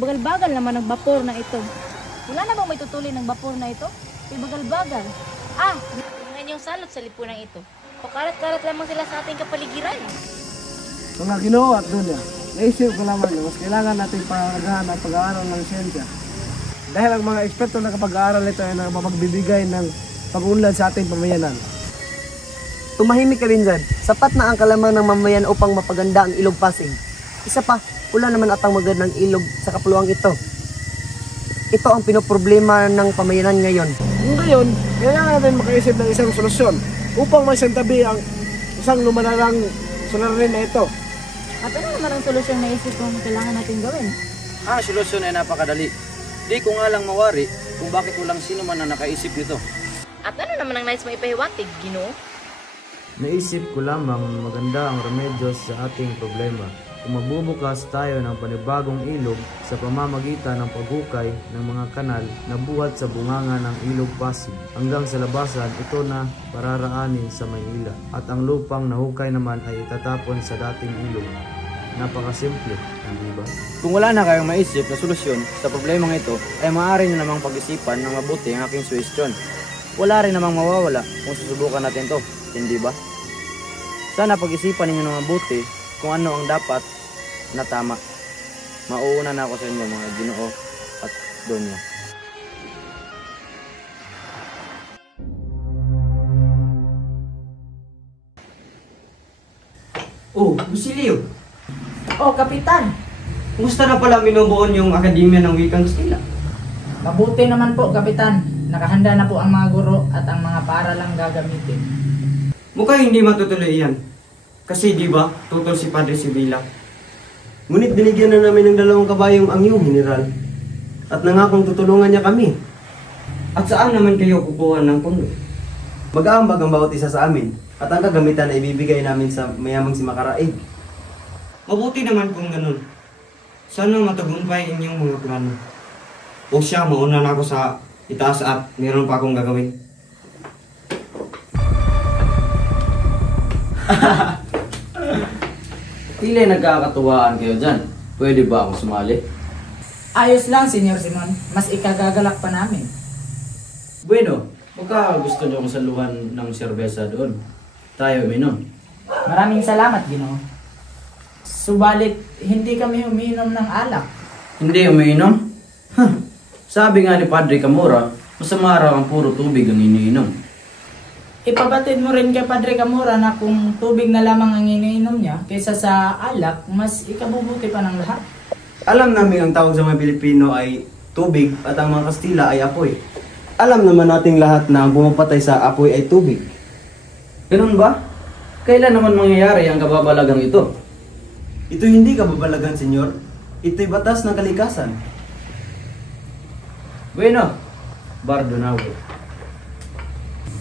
bagal-bagal naman ang vapor na ito. Wala na bang may tutuloy ng vapor na ito? Bagal-bagal. Tingnan yung salot sa lipunan ito. Pakarat-karat lamang sila sa ating kapaligiran. Mga Ginoo at Dunya, naisip ko naman na mas kailangan natin pangagahan ang pag-aaral ng siyensya. Dahil ang mga eksperto na kapag-aaral nito ay nakapagbibigay ng pag-unlad sa ating pamayanan. Tumahimik ka rin dyan. Sapat na ang kalamang ng mamayan upang mapaganda ang ilog Pasig. Isa pa, wala naman atang magandang ilog sa kapuluang ito. Ito ang pinoproblema ng pamayanan ngayon. Ngayon, kailangan natin makaisip ng isang solusyon upang maisantabi ang isang lumalarang suliranin na ito. At ano naman ang solusyon na isip kung kailangan natin gawin? Ang solusyon ay napakadali. Di ko nga lang mawari kung bakit walang sino man na nakaisip nito. At ano naman ang nais mo ipahiwatig, Ginoo? Naisip ko lamang maganda ang remedyo sa ating problema. Kung magbubukas tayo ng panibagong ilog sa pamamagitan ng paghukay ng mga kanal na buhat sa bunganga ng ilog Pasig hanggang sa labasan, ito na pararaanin sa Maynila at ang lupang nahukay naman ay itatapon sa dating ilog. Napakasimple, hindi ba? Kung wala na kayong maisip na solusyon sa problemang ito, ay maaari nyo namang pag-isipan ng mabuti ang aking suwestyon. Wala rin namang mawawala kung susubukan natin to, hindi ba? Sana pag-isipan ninyo ng mabuti kung ano ang dapat na tama. Mauuna na ako sa inyo mga Ginoo at Donya. Oh, Basilio! Oh, Kapitan! Kumusta na pala binubuon yung Akademya ng Wikang Kastila? Mabuti naman po, Kapitan. Nakahanda na po ang mga guro at ang mga paaralang gagamitin. Mukhang hindi matutuloy yan. Kasi di ba, tutol si Padre Sibila. Ngunit binigyan na namin ng 2 kabayong ang iyong general. At nangakong tutulungan niya kami. At saan naman kayo kukuha ng pundo? Mag-aambag ang bawat isa sa amin. At ang kagamitan ay ibibigay namin sa mayamang si Makaraig. Mabuti naman kung ganun. Sana matagumpay inyong mga plano. O siya, mauna na ako sa itaas at meron pa akong gagawin. Tila nagkakatuwaan kayo dyan. Pwede ba ako sumali? Ayos lang, Senyor Simon. Mas ikagagalak pa namin. Bueno, baka gusto nyo akong saluhan ng serbesa doon. Tayo minom. Maraming salamat, Ginoo. Subalit, hindi kami umiinom ng alak. Hindi umiinom? Sabi nga ni Padre Camora, masama raw ang puro tubig ang iniinom. Ipabatid mo rin kay Padre Camora na kung tubig na lamang ang iniinom niya kaysa sa alak, mas ikabubuti pa ng lahat. Alam namin ang tawag sa mga Pilipino ay tubig at ang mga Kastila ay apoy. Alam naman nating lahat na ang pumapatay sa apoy ay tubig. Ganun ba? Kailan naman mangyayari ang kababalagang ito? Ito hindi kababalagan, senyor. Ito'y batas ng kalikasan. Bueno, Bardo Nawe.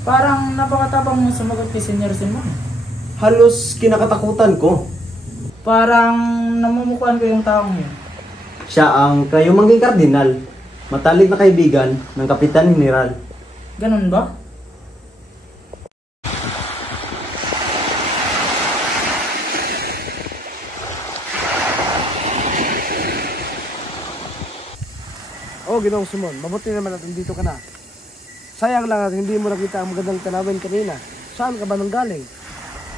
Parang napakatapang mo sumagot kay Senyor Simon. Halos kinakatakutan ko. Parang namumukhaan ko yung taong yun. Siya ang kayumangging kardinal, matalik na kaibigan ng Kapitan General. Ganun ba? Ginoong Simon, mabuti naman at dito ka na. Sayang lang at hindi mo nakita ang magandang tanawin kanina. Saan ka ba nang galing?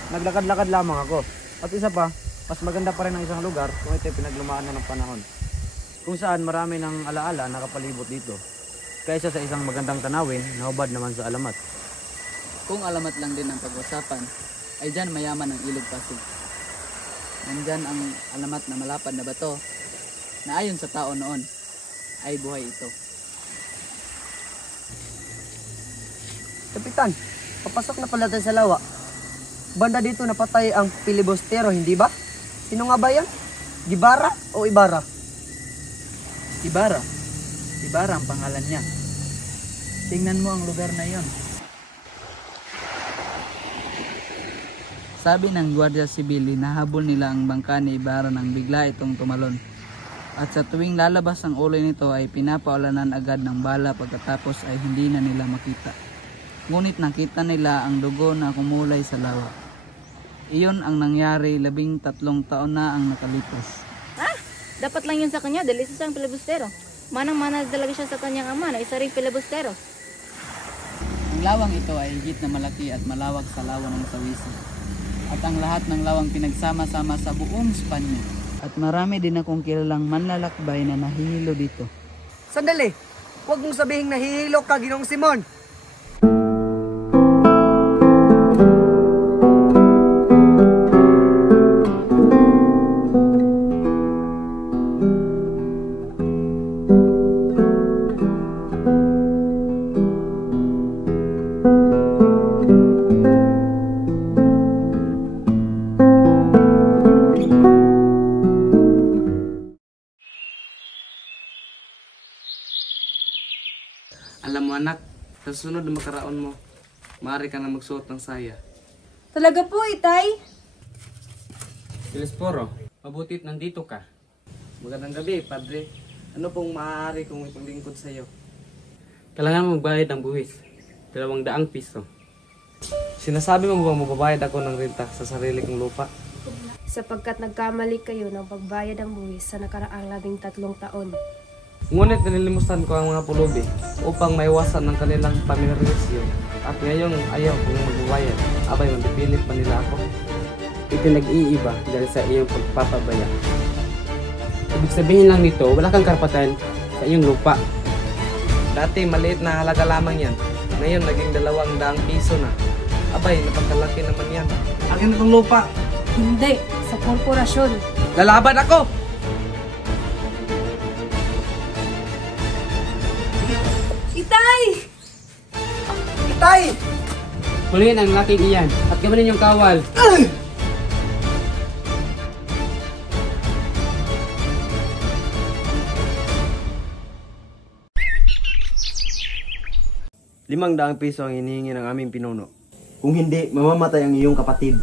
Naglakad-lakad lamang ako. At isa pa, mas maganda pa rin ang isang lugar kung ito'y pinaglumaan na ng panahon. Kung saan marami ng alaala nakapalibot dito. Kaysa sa isang magandang tanawin na hubad naman sa alamat. Kung alamat lang din ang pag-usapan, ay dyan mayaman ang ilog Pasig. Nandyan ang alamat na malapad na bato na ayon sa tao noon ay buhay ito. Kapitan, papasok na pala tayo sa lawa. Banda dito napatay ang filibustero, hindi ba? Sino nga ba yan? Gibara o Ibarra? Ibarra. Ibarra ang pangalan niya. Tingnan mo ang lugar na yon. Sabi ng Guardia Civil, nahabol nila ang bangka ni Ibarra nang bigla itong tumalon. At sa tuwing lalabas ang ulo nito ay pinapaulanan agad ng bala pagkatapos ay hindi na nila makita. Ngunit nakita nila ang dugo na kumulay sa lawa. Iyon ang nangyari 13 taon na ang nakalipas. Dapat lang yun sa kanya dahil isa siyang filibustero. Manang-mana talaga siya sa kanyang ama na isa ring filibustero. Ang lawang ito ay higit na malaki at malawak sa lawa ng Sawiso. At ang lahat ng lawang pinagsama-sama sa buong Spanya. At marami din akong kilalang manlalakbay na nahihilo dito. Sandali! Huwag mong sabihing nahihilo ka, Ginoong Simon! Alam mo anak, sa sunod na makaraon mo, maaari ka na magsuot ng saya. Talaga po, Itay? Telesporo, mabutit nandito ka. Magandang gabi, Padre. Ano pong maaari kong ipaglingkod sa iyo? Kailangan magbayad ng buwis, 200 piso. Sinasabi mo ba magbabayad ako ng renta sa sarili kong lupa? Sapagkat nagkamali kayo ng pagbayad ng buwis sa nakaraang 13 taon. Ngunit nililimusan ko ang mga pulubi upang maiwasan ng kanilang pamirisyon. At ngayon ayaw kong magbabayad. Abay, mapipilit pa nila ako. Ito nag-iiba dahil sa iyong pagpapabaya. Ibig sabihin lang nito, wala kang karapatan sa iyong lupa. Dati maliit na halaga lamang yan. Ngayon naging 200 piso na. Abay, napagkalaki naman yan. Akin na itong lupa. Hindi, sa korporasyon. Lalaban ako! Itay! Itay! Huliin ang laking iyan at gamanin yung kawal. ₱500 ang hinihingi ng aming pinuno. Kung hindi, mamamatay ang iyong kapatid.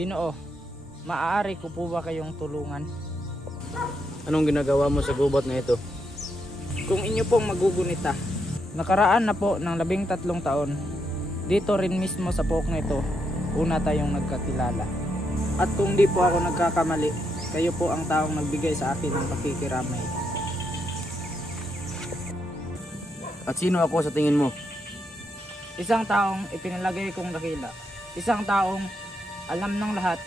Ginoo, maaari ko po ba kayong tulungan? Anong ginagawa mo sa gubat na ito? Kung inyo pong magugunita, nakaraan na po ng 13 taon, dito rin mismo sa pook na ito, una tayong nagkakilala. At kung di po ako nagkakamali, kayo po ang taong nagbigay sa akin ng pakikiramay. At sino ako sa tingin mo? Isang taong ipinalagay kong dakila. Isang taong alam ng lahat,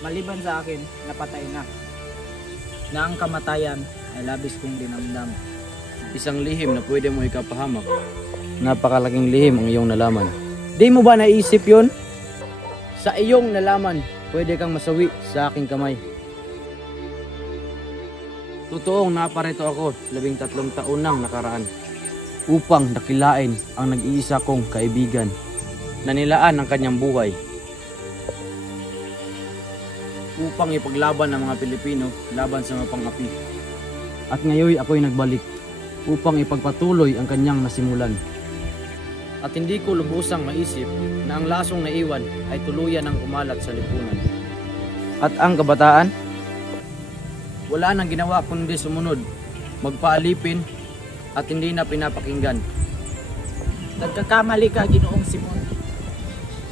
maliban sa akin, napatay na. Na ang kamatayan ay labis kong dinamdam. Isang lihim na pwede mo ikapahamak. Napakalaking lihim ang iyong nalaman. Di mo ba naisip yun? Sa iyong nalaman, pwede kang masawi sa aking kamay. Totoong naparito ako 13 taon nang nakaraan upang dakilain ang nag-iisa kong kaibigan na nilaan ang kanyang buhay upang ipaglaban ng mga Pilipino laban sa mapang-api. At ngayon ako'y nagbalik upang ipagpatuloy ang kanyang nasimulan. At hindi ko lubusang maisip na ang lasong naiwan ay tuluyan ng kumalat sa lipunan. At ang kabataan? Wala nang ginawa kundi sumunod, magpaalipin at hindi na pinapakinggan. Nagkakamali ka, Ginoong Simon.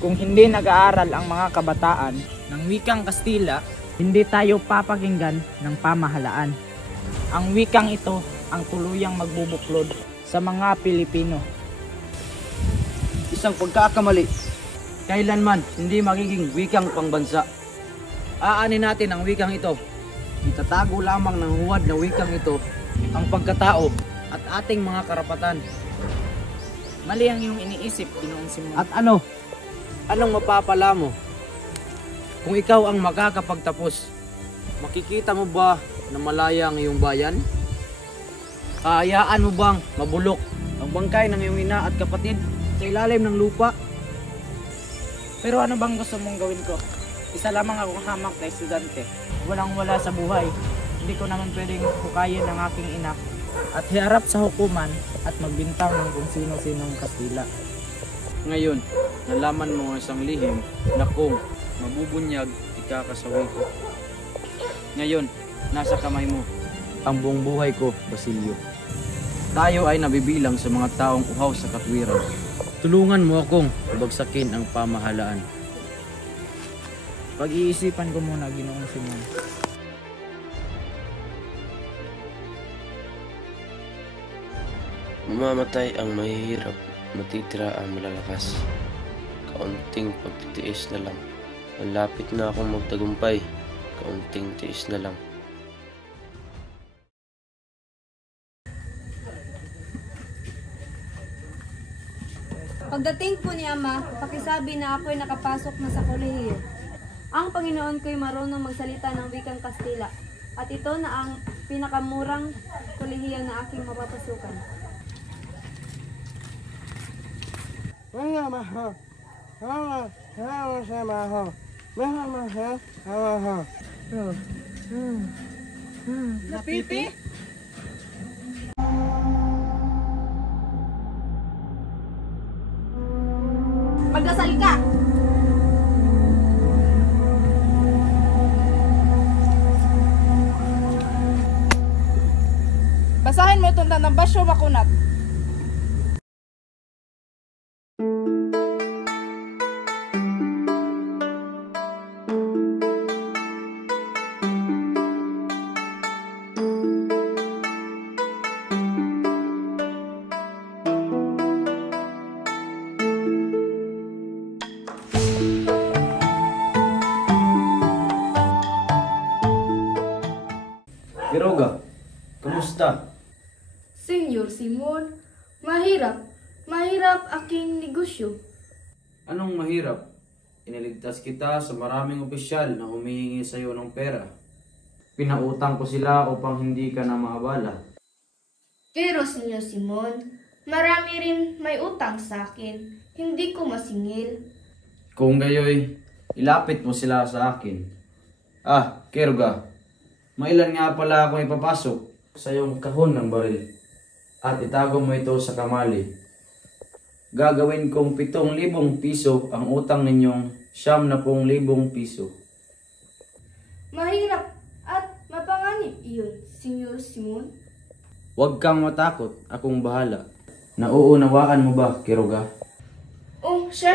Kung hindi nag-aaral ang mga kabataan ng wikang Kastila, hindi tayo papakinggan ng pamahalaan. Ang wikang ito ang tuluyang magbubuklod sa mga Pilipino. Isang pagkakamali, kailanman hindi magiging wikang pangbansa. Aanin natin ang wikang ito. Itatago lamang ng huwad na wikang ito ang pagkatao at ating mga karapatan. Mali ang iyong iniisip, Ginoong Simon. At ano? Anong mapapala mo? Kung ikaw ang makakapagtapos, makikita mo ba na malaya ang iyong bayan? Kaayaan mo bang mabulok ang bangkay ng iyong ina at kapatid sa ilalim ng lupa? Pero ano bang gusto mong gawin ko? Isa lamang akong hamak na estudyante. Walang-wala sa buhay. Hindi ko naman pwedeng hukayin ang aking ina at hiharap sa hukuman at magbintang ng kung sino-sinong Kastila. Ngayon, nalaman mo ang isang lihim na kung mabubunyag, ikakasawi ko. Ngayon, nasa kamay mo ang buong buhay ko, Basilio. Tayo ay nabibilang sa mga taong uhaw sa katwiran. Tulungan mo akong bagsakin ang pamahalaan. Pag-iisipan ko muna, Ginoong Simon. Mamamatay ang mahihirap, matitira ang malalakas. Kaunting pagtitiis na lang. Malapit na akong magtagumpay. Kaunting tiis na lang. Pagdating po ni Ama, pakisabi na ako'y nakapasok na sa kolehiyo. Ang Panginoon ko'y marunong magsalita ng wikang Kastila, at ito na ang pinakamurang kolehiyo na aking mapapasukan. Napipi? Magdasal ka! Basahin mo itong tandang basyo makunat. Quiroga, kamusta? Senyor Simon, mahirap aking negosyo. Anong mahirap? Iniligtas kita sa maraming opisyal na humihingi sa iyo ng pera. Pinautang ko sila upang hindi ka na maabala. Pero Senyor Simon, marami rin may utang sa akin. Hindi ko masingil. Kung gayoy, ilapit mo sila sa akin. Quiroga, mailan nga pala akong ipapasok sa iyong kahon ng baril at itago mo ito sa kamali. Gagawin kong 7,000 piso ang utang ninyong 90,000 piso. Mahirap at mapanganib iyon, Senyor Simon. Huwag kang matakot, akong bahala. Nauunawaan mo ba, Quiroga? Oh, siya.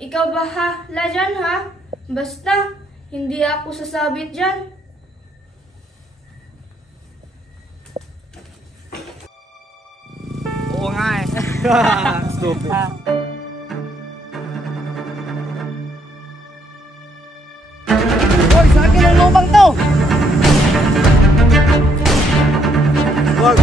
Ikaw bahala dyan, ha? Basta, hindi ako sasabit dyan. Oo nga eh. Stupid. Hoy, sa akin ang lubang to! Wag.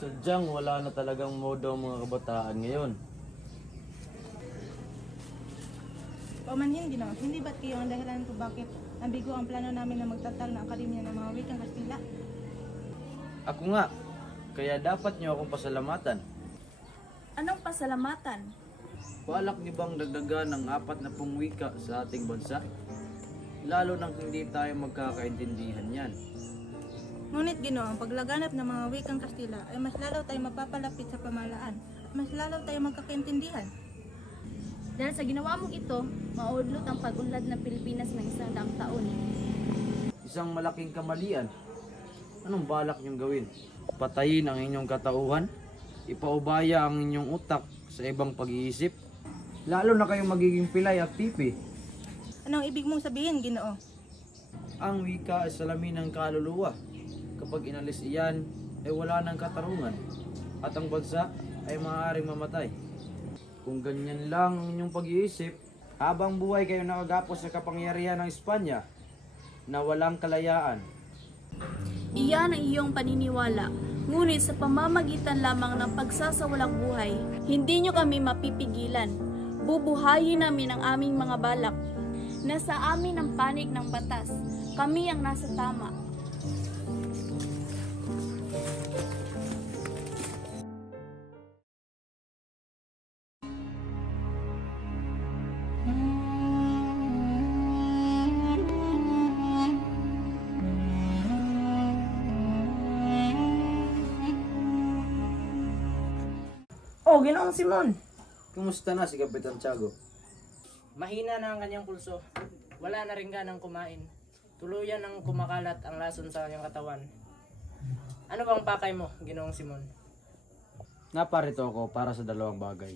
Sadyang wala na talagang modo ang mga kabataan ngayon. Paumanhin, Ginoo, hindi ba't kayo ang dahilan kung bakit nabigo ang plano namin na magtatag ng Akademya ng mga Wikang Kastila? Ako nga, kaya dapat niyo akong pasalamatan. Anong pasalamatan? Balak niyo bang dagdagan ng 40 wika sa ating bansa? Lalo nang hindi tayo magkakaintindihan yan. Ngunit, Ginoo, ang paglaganap ng mga Wikang Kastila ay mas lalo tayo mapapalapit sa pamahalaan at mas lalo tayo magkakaintindihan. Dahil sa ginawa mong ito, maudlot ang pag-unlad ng Pilipinas ng 100 taon. Isang malaking kamalian. Anong balak niyong gawin? Patayin ang inyong katauhan? Ipaubaya ang inyong utak sa ibang pag-iisip? Lalo na kayong magiging pilay at pipi. Anong ibig mong sabihin, Ginoo? Ang wika ay salamin ng kaluluwa. Kapag inalis iyan, ay wala ng katarungan. At ang bansa ay maaaring mamatay. Kung ganyan lang ang inyong pag-iisip, habang buhay kayo nakagapos sa kapangyarihan ng Espanya na walang kalayaan. Iyan ang iyong paniniwala. Ngunit sa pamamagitan lamang ng pagsasawalang buhay, hindi nyo kami mapipigilan. Bubuhayin namin ang aming mga balak. Nasa amin ang panig ng batas. Kami ang nasa tama. Oh, Ginoong Simon. Kumusta na si Kapitan Tiago? Mahina na ang kanyang pulso. Wala na rin ganang kumain. Tuluyan ang kumakalat ang lason sa kanyang katawan. Ano bang pakay mo, Ginoong Simon? Naparito ako para sa dalawang bagay.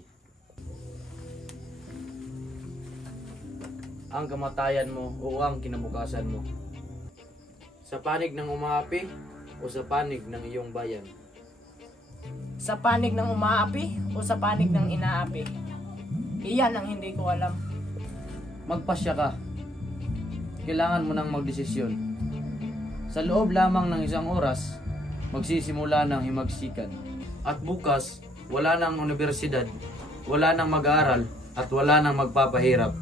Ang kamatayan mo o ang kinabukasan mo. Sa panig ng umaapi o sa panig ng iyong bayan. Sa panig ng umaapi o sa panig ng inaapi? Iyan ang hindi ko alam. Magpasya ka. Kailangan mo nang magdesisyon. Sa loob lamang ng isang oras, magsisimula ng himagsikan. At bukas, wala nang universidad, wala nang mag-aaral, at wala nang magpapahirap.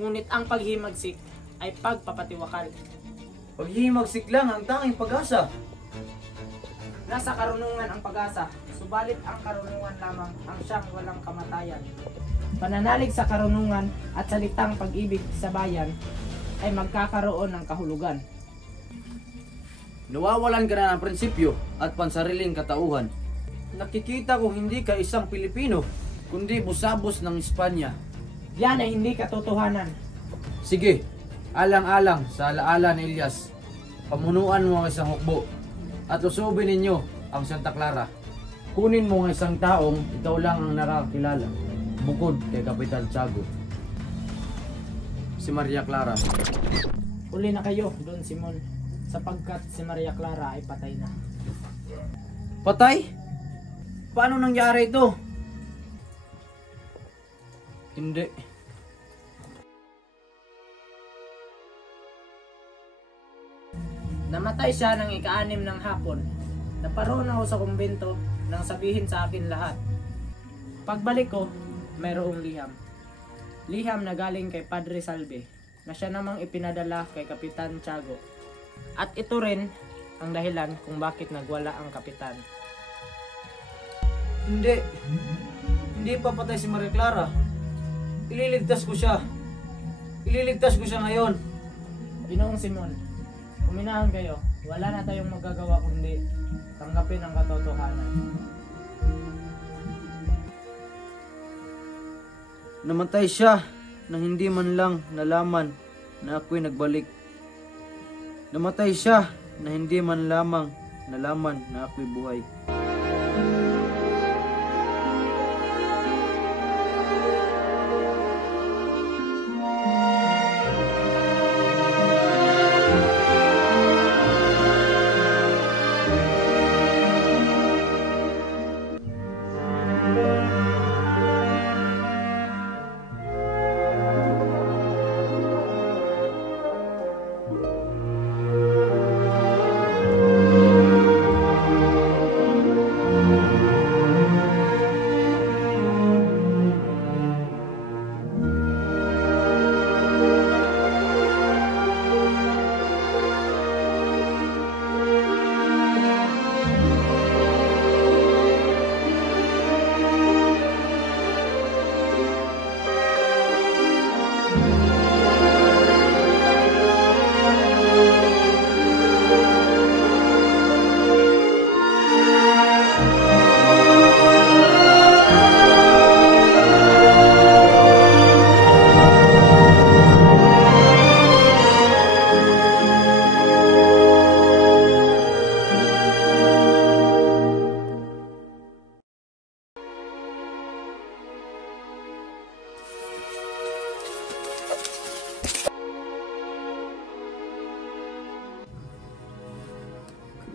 Ngunit ang paghimagsik ay pagpapatiwakal. Paghimagsik lang ang tanging pag-asa. Nasa karunungan ang pag-asa, subalit ang karunungan lamang ang siyang walang kamatayan. Pananalig sa karunungan at salitang pag-ibig sa bayan ay magkakaroon ng kahulugan. Nawawalan ka na ng prinsipyo at pansariling katauhan. Nakikita ko hindi ka isang Pilipino, kundi busabos ng Espanya. Yan ay hindi katotohanan. Sige, alang-alang sa alaala ni Elias, pamunuan mo ang isang hukbo at usubin ninyo ang Santa Clara. Kunin mo ang isang taong ikaw lang ang nakakilala, bukod kay Kapitan Tiago. Si Maria Clara. Huli na kayo, Don Simon, sapagkat si Maria Clara ay patay na. Patay? Paano nangyari ito? Hindi. Namatay siya ng ika-6 ng hapon. Naparoon ako sa kumbento nang sabihin sa akin lahat. Pagbalik ko, mayroong liham. Liham na galing kay Padre Salve na siya namang ipinadala kay Kapitan Tiago. At ito rin ang dahilan kung bakit nagwala ang kapitan. Hindi. Hindi pa patay si Maria Clara. Ililigtas ko siya. Ililigtas ko siya ngayon. Ginoong Simon, uminahan kayo. Wala na tayong magagawa kundi tanggapin ang katotohanan. Namatay siya nang hindi man lang nalaman na ako'y nagbalik. Namatay siya na hindi man lamang nalaman na ako'y buhay.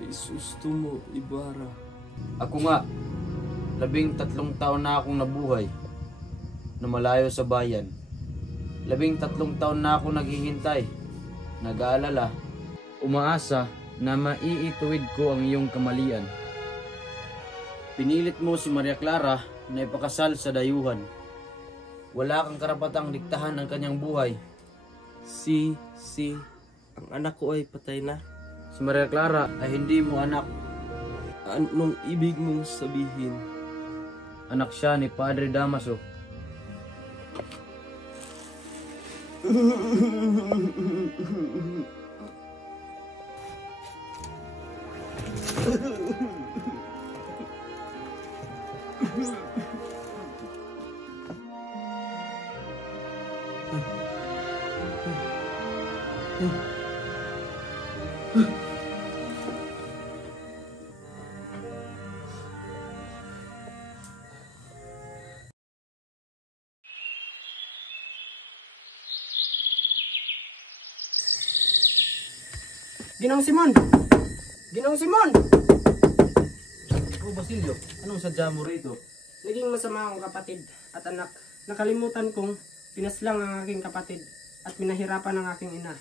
Isusto mo, Ibarra. Ako nga, 13 taon na akong nabuhay na malayo sa bayan. 13 taon na akong naghihintay, nag-aalala, umaasa na maiituwid ko ang iyong kamalian. Pinilit mo si Maria Clara na ipakasal sa dayuhan. Wala kang karapatang diktahan ang kanyang buhay. Ang anak ko ay patay na. Si Maria Clara ay hindi mo anak. Anong ibig mong sabihin? Anak siya ni Padre Damaso. Ginoong Simon! Ginoong Simon! Oh, Basilio, anong sadya mo rito? Naging masama akong kapatid at anak. Nakalimutan kong pinaslang ang aking kapatid at pinahirapan ang aking ina.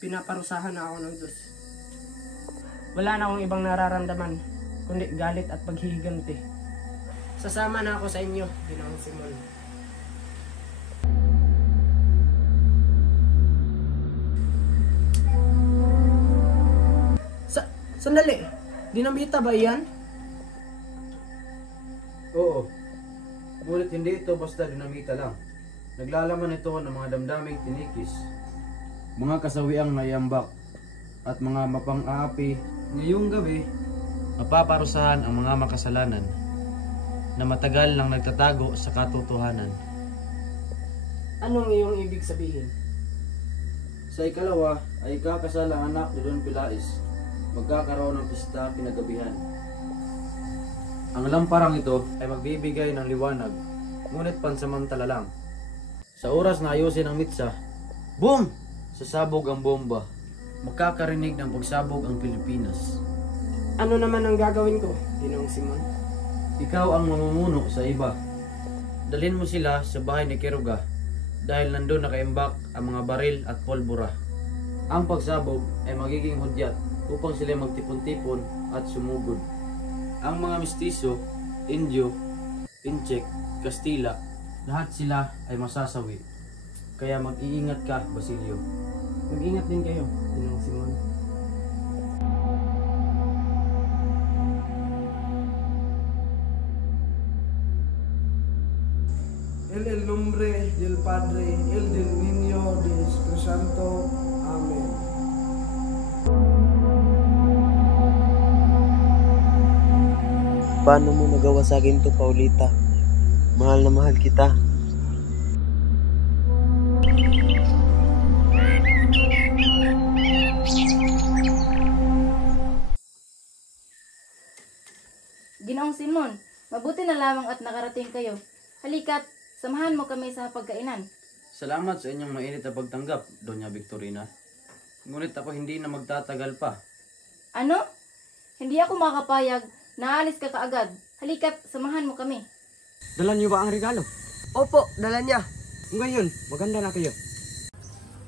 Pinaparusahan na ako ng Diyos. Wala na akong ibang nararamdaman kundi galit at paghihiganti. Sasama na ako sa inyo, Ginoong Simon. Sandali, dinamita ba yan? Oo. Ngunit hindi ito basta dinamita lang. Naglalaman ito ng mga damdaming tinikis, mga kasawiang naiambak, at mga mapang-aapi. Ngayong gabi, mapaparusahan ang mga makasalanan na matagal nang nagtatago sa katotohanan. Anong iyong ibig sabihin? Sa ikalawa ay kakasal ang anak ni Don Pilais. Magkakaroon ng pista kinagabihan. Ang lamparang ito ay magbibigay ng liwanag, ngunit pansamantala lang. Sa oras na ayusin ang mitsa, boom! Sasabog ang bomba. Magkakarinig ng pagsabog ang Pilipinas. Ano naman ang gagawin ko, Ginoong Simon? Ikaw ang mamumuno sa iba. Dalhin mo sila sa bahay ni Quiroga dahil nandun nakaimbak ang mga baril at polbura. Ang pagsabog ay magiging hudyat upang sila magtipon-tipon at sumugod. Ang mga mistiso, Indio, Inchek, Kastila, lahat sila ay masasawi. Kaya mag-iingat ka, Basilio. Mag-ingat din kayo, Ginoong Simon. En el nombre del Padre, el del Niño, del Espíritu Santo. Amen. Paano mo nagawa sa akin to, Paulita? Mahal na mahal kita. Ginoong Simon, mabuti na lamang at nakarating kayo. Halika't, samahan mo kami sa pagkainan. Salamat sa inyong mainit na pagtanggap, Doña Victorina. Ngunit ako hindi na magtatagal pa. Ano? Hindi ako makapayag. Naalis ka kaagad. Halika't, samahan mo kami. Dala niyo ba ang regalo? Opo, dala niya. Ngayon, maganda na kayo.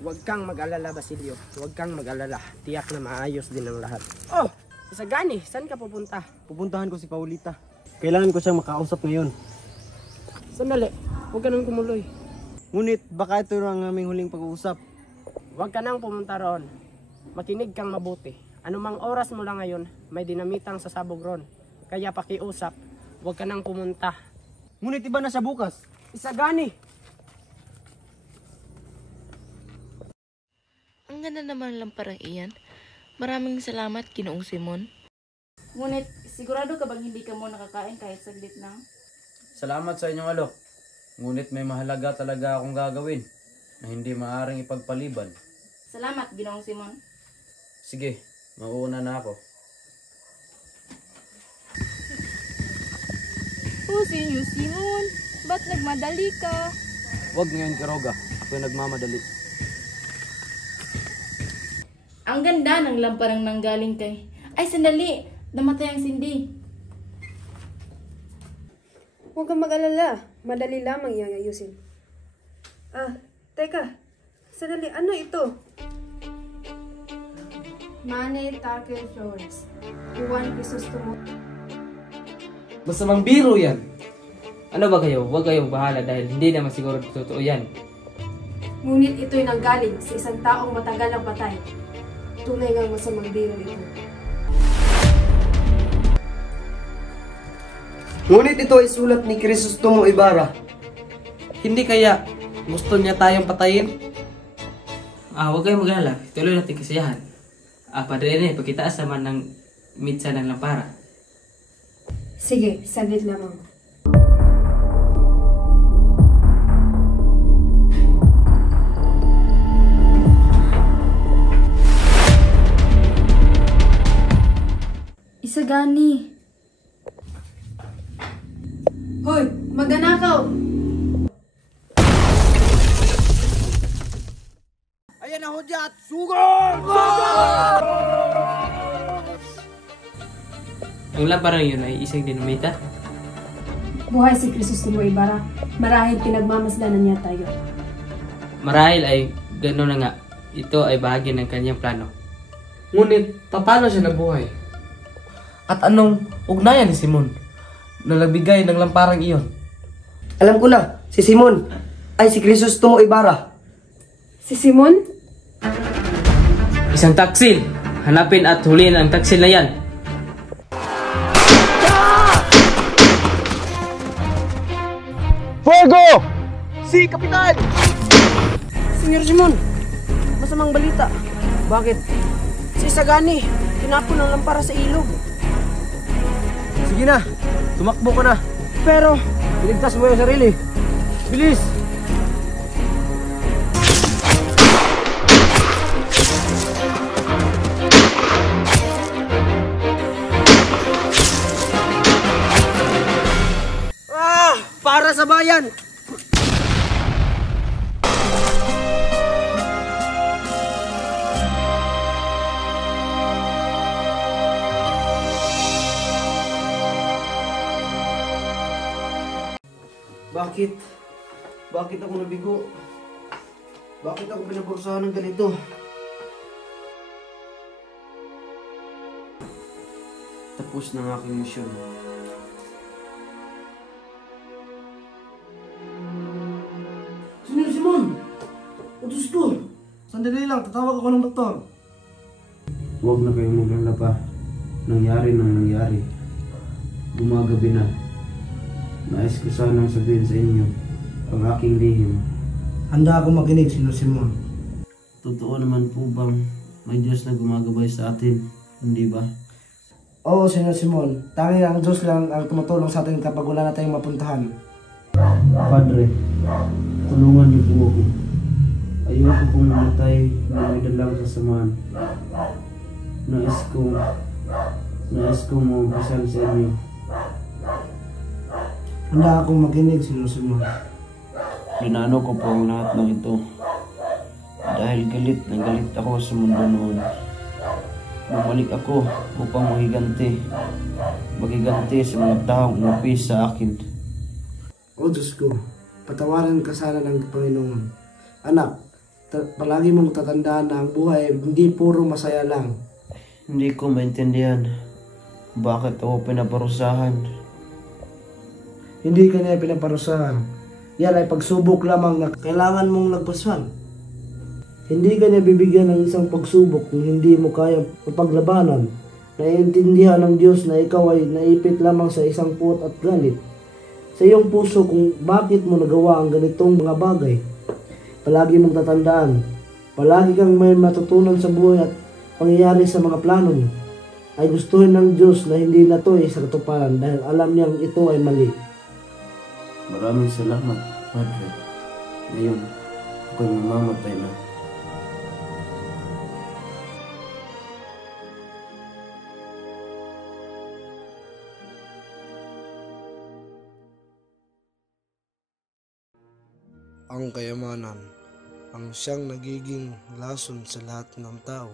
Huwag kang mag-alala, Basilio. Huwag kang mag-alala. Tiyak na maayos din ang lahat. Oh, Isagani, saan ka pupunta? Pupuntahan ko si Paulita. Kailangan ko siyang makausap ngayon. Sandali, huwag ka nang tumuloy. Ngunit baka ito ang aming huling pag-uusap. Huwag ka nang pumunta roon. Makinig kang mabuti. Anumang oras mo lang ngayon, may dinamitang sasabog roon. Kaya pakiusap, huwag ka nang pumunta. Ngunit iba na siya bukas. Isagani! Ang ganda naman lang parang iyan. Maraming salamat, Ginoong Simon. Ngunit, sigurado ka bang hindi ka mo nakakain kahit saglit lang? Salamat sa inyong alok. Ngunit may mahalaga talaga akong gagawin na hindi maaaring ipagpaliban. Salamat, Ginoong Simon. Sige, mauuna na ako. Sinyo Simon, ba't nagmadali ka? Huwag ngayon, Quiroga. Ako'y nagmamadali. Ang ganda ng lamparang nanggaling kay... Ay, sandali! Namatay ang Cindy. Huwag kang mag-alala. Madali lamang yung ayusin. Teka. Sandali, ano ito? Money Tackle Florence. Juan Crisostomo. Basta mang biro yan. Ano ba kayo? Huwag kayong bahala dahil hindi naman siguro totoo yan. Ngunit ito'y nanggaling sa isang taong matagal ang patay. Tunay ngang masamang biro ito. Ngunit ito ay sulat ni Crisostomo Ibarra. Hindi kaya gusto niya tayong patayin? Huwag kayong mag-alala. Tuloy natin kasiyahan. Padre Rene, pagkitaas naman ng mitsa ng lampara. Sige, saglit lamang. Sagani. Hoy, maganakaw! Ayan na hudyat! Sugod! Ang lamparang yun ay isang dinamita. Buhay si Crisostimo Ibarra. Marahil pinagmamasdanan niya tayo. Marahil ay gano'n na nga. Ito ay bahagi ng kanyang plano. Ngunit, paano siya nabuhay? At anong ugnayan ni Simon na nagbigay ng lamparang iyon? Alam ko na, si Simon ay si Crisostomo Ibarra. Si Simon? Isang taksil. Hanapin at huliin ang taksil na yan. Fuego! Si Kapitan! Senyor Simon, masamang balita. Bakit? Si Sagani, tinapon ng lampara sa ilog. Sige na, tumakbo ka na. Pero, iligtas mo yung sarili. Bilis! Para sa bayan! Bakit? Bakit ako nabigo? Bakit ako pinabursahan ng ganito? Tapos ng aking misyon. Senyor Simon! Utos ko! Sandali lang, tatawag ako ng doktor. Huwag na kayong maglala pa. Nangyari nang nangyari. Gumagabi na. Nais ko sanang sabihin sa inyo ang aking lihim. Handa ako makinig, Senyor Simon. Totoo naman po bang may Diyos na gumagabay sa atin? Hindi ba? Oo, Senyor Simon. Tanging ang Diyos lang ang tumutulong sa atin kapag wala na tayong mapuntahan. Padre, tulungan niyo po ako. Ayoko pong mamatay na may dalang kasamaan. Nais kong maubusan sa inyo. Handa akong makinig, Senyor Simon. Plinano ko po ang lahat ng ito. Dahil galit na galit ako sa mundo noon. Bumalik ako upang magiganti sa mga taong umapi sa akin. O Diyos ko, patawarin ka sana ng Panginoon. Anak, palagi mong tatandaan na ang buhay hindi puro masaya lang. Hindi ko maintindihan bakit ako pinaparusahan. Hindi ka niya pinaparusahan. Yan ay pagsubok lamang na kailangan mong lagpasan. Hindi ka niya bibigyan ng isang pagsubok kung hindi mo kaya mapaglabanan. Naiintindihan ng Diyos na ikaw ay naipit lamang sa isang puot at galit sa iyong puso kung bakit mo nagawa ang ganitong mga bagay. Palagi mong tatandaan, palagi kang may matutunan sa buhay at pangyayari sa mga plano mo. Ay gustuhin ng Diyos na hindi na ito ay sa katuparan dahil alam niyang ito ay mali. Maraming salamat, Padre. Ngayon, ako'y mamamatay na. Ang kayamanan, ang siyang nagiging lason sa lahat ng tao.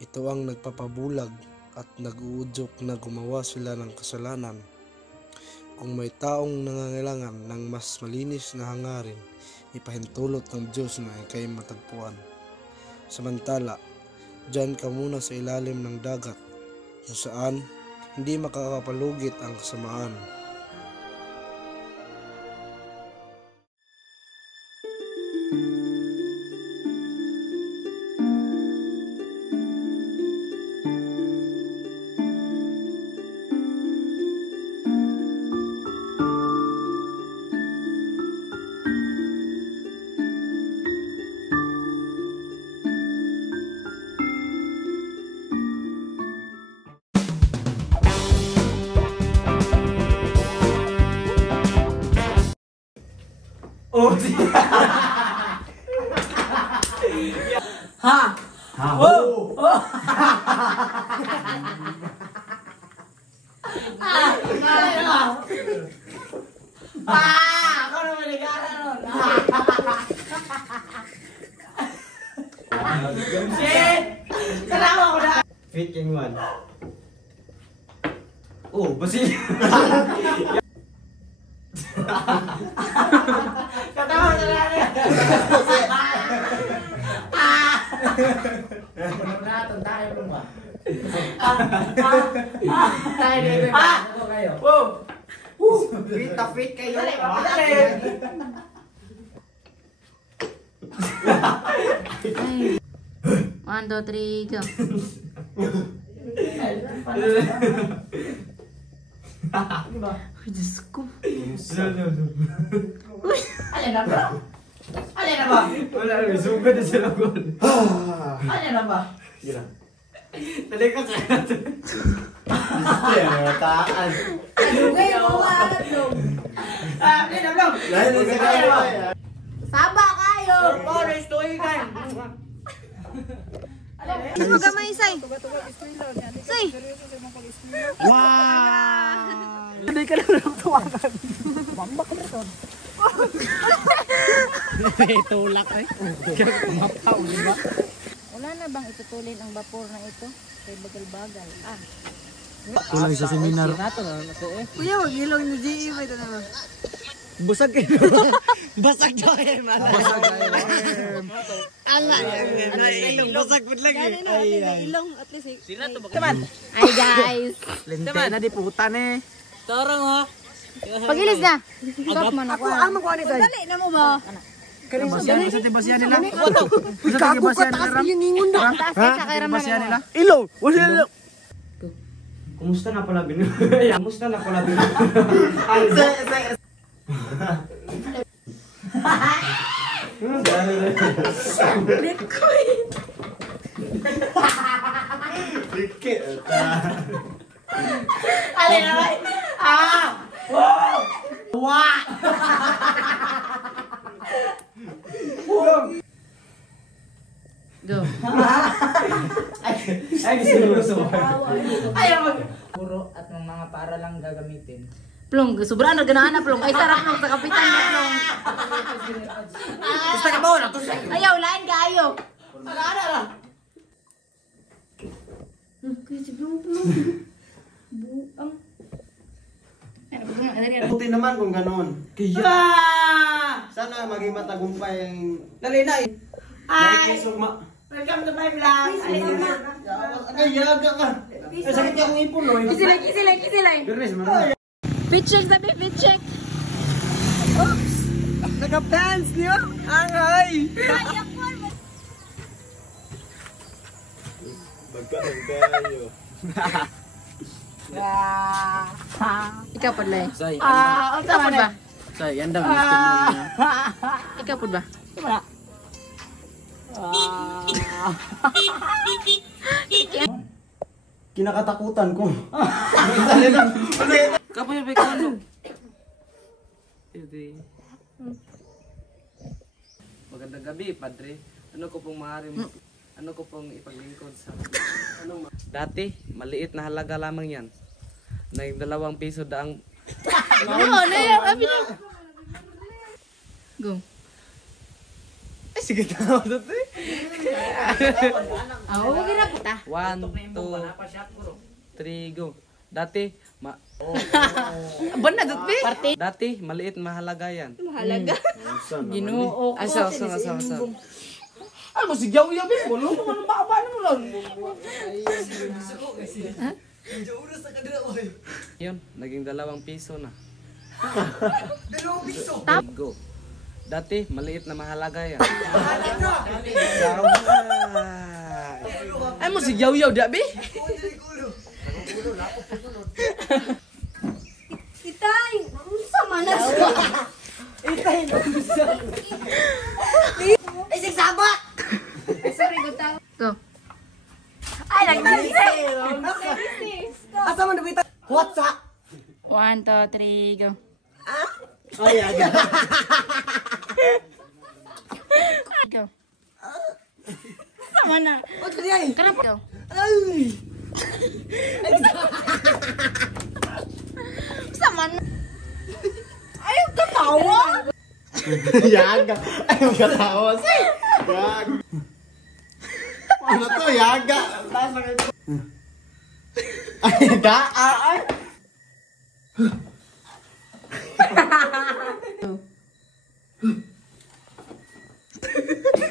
Ito ang nagpapabulag at nag-uudyok na gumawa sila ng kasalanan. Kung may taong nangangailangan ng mas malinis na hangarin, ipahintulot ng Diyos na ikay matagpuan. Samantala, diyan ka muna sa ilalim ng dagat, kung saan hindi makakapalugit ang kasamaan. Oh, ha! Ha! Oh! Oh! Ako naman nag-aaral nun. Shit! Salamat ko na! Fit king one. Oh, basil. Katawa na lang yan. Naton tayo mo ba? Tayo na ba? Kayo. Fit na fit kayo. Dali, dali. 1, 2, 3, go. Ay, Diyos ko. Alin na ba? Alin na ba? Wala na, sugod na sila ko. Alin na ba? Gila. Tali ka sa natin. Taan. Dugay mo alat dong. Alin na ba? Saba kayo. Orange to ikan. Ano gamay say? Say. Wow! Hindi ka na nagtuwagan. Bambak na ito. Tulak eh. Mapaw, di ba? Wala na bang itutulin ang vapor na ito? Kay bagal-bagal. Kulang sa seminar. Kuya, wag ilong ni GE ba ito naman? Busag kayo. Basag joem. Basag joem. Ala. Ilong busag pud lagi. Ay. Ilong at least. Sila to ba? Ay guys. Lente na di putan eh. Torong oh. Pagilis na. Stop man ako. Ang magkuha ni Dali na mo ba? Kanina sa tibasyan nila. Ikaw ka taas yung ningon do. Taas sa kay Ramon. Nila. Ilo. Wala. Kumusta na pala binu? Kumusta na pala binu? Alin na ba? Wow! Wow! Go. Ay, gusto mo. Ayaw mag... Puro at ng mga para lang gagamitin. Plong, sobrang na ganahan na plong. Ay sarap plong sa kapitan na plong. Basta ka ba? Ayaw, lain ka ayo. Ano lang? Kuya si Plong. Buang. Buti naman kung gano'n. Kaya! Sana maging matagumpay ang... Dali na eh. Ay! Welcome to my vlog! Alin na! Ay, yaga ka! Ay, sakit niya akong ipon, no? Kisilay. Fit check sabi, fit check. Oops! Naka-pants niyo? Angay! Magkaroon kayo. Ikaw po ba? Say, Ikaw po ba? say, yan daw. Gusto mo niya. Ikaw po ba? Kinakatakutan ko. Kapoy ba ikaw ano? Magandang gabi, Padre. Ano ko pong ipaglingkod sa... Dati, maliit na halaga lamang yan. Nang 2 piso daang... Go. Ay, sige na ako dito eh. Huwag na po ta. 1, 2, 3, go. Dati, Dati, maliit mahalaga yan. Mahalaga. Ginoo ko. Ay, saw. Ay, mo si Gyaw-Yaw eh. Wala mo anong makapano mo lang. Yun, naging 2 piso na. 2 piso? Go. Dati, maliit na mahalaga yan. Ay mo si Gyaw-Yaw, Dabi? Itay, sama na siya. Itay, Ay, sagsabak! Sorry, gutang. Go. Ay, nagtalisay! asa man nabita? What's up? 1, 2, 3, go. Ay, aga. Go. Sama na. What's up? Kanap go. Ay! naman. Ayaw katawa. Yaga. Ayaw katawa. Yaga. Ano to? Yaga. Yaga. Ay.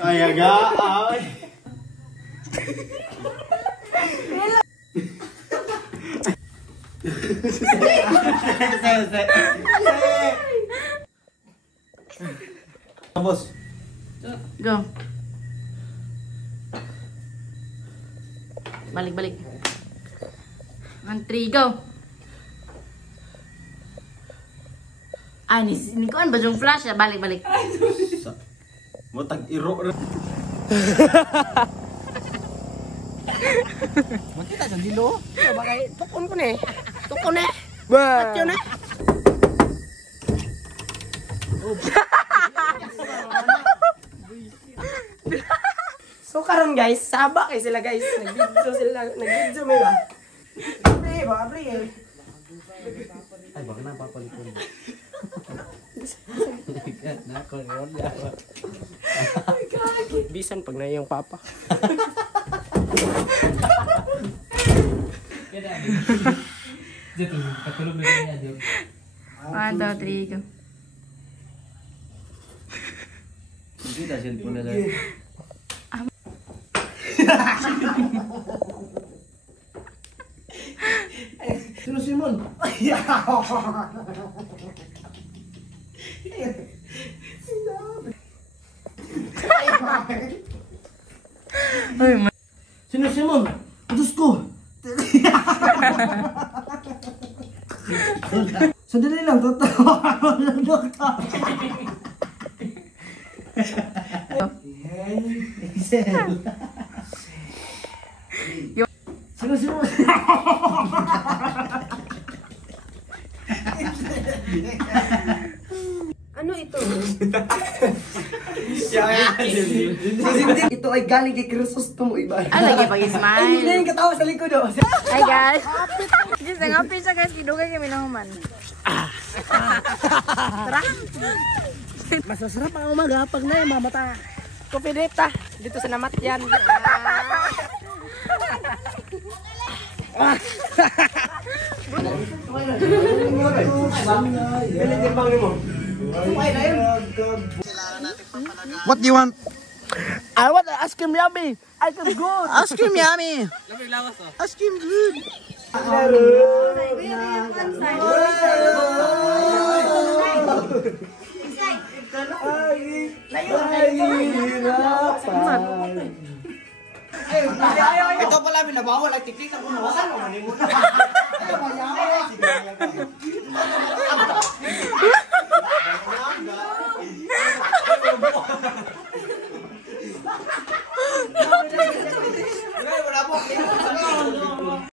Ayaga. Ay. Boss. Go. Balik. 1, 3, go. Ni kuan ba yung flash? Balik. Motag iro. Makita sa dilo. Bakay tukon ko ni. Tukon eh. Ba. Yun eh. So karon guys, saba kay sila guys. Nag-video may ba? Pre. Ay, baka na papalikon. Bisan pag na yung papa. Dito, katulog na niya dito. 1, 2, 3, go. Kita cellphone nila. Sino Simon? Sino Simon? Diyos ko! Sandali lang, totoo. Sino Simon? Ano ito? Ito ay galing kay Crisostomo iba. Lagi pag-smile. Ay, hindi na yung katawa sa likod. Hi guys. Just ngapin siya guys, kidugay kami na human. Tara. Mas masarap ang umaga pag na yung mamata. Kopideta, dito sa namat yan. What do you want? I want ice cream yummy. Ice cream good. Ice cream yummy. Ice cream good. Ito pala binabawal ay tiktik ako nawasan mo.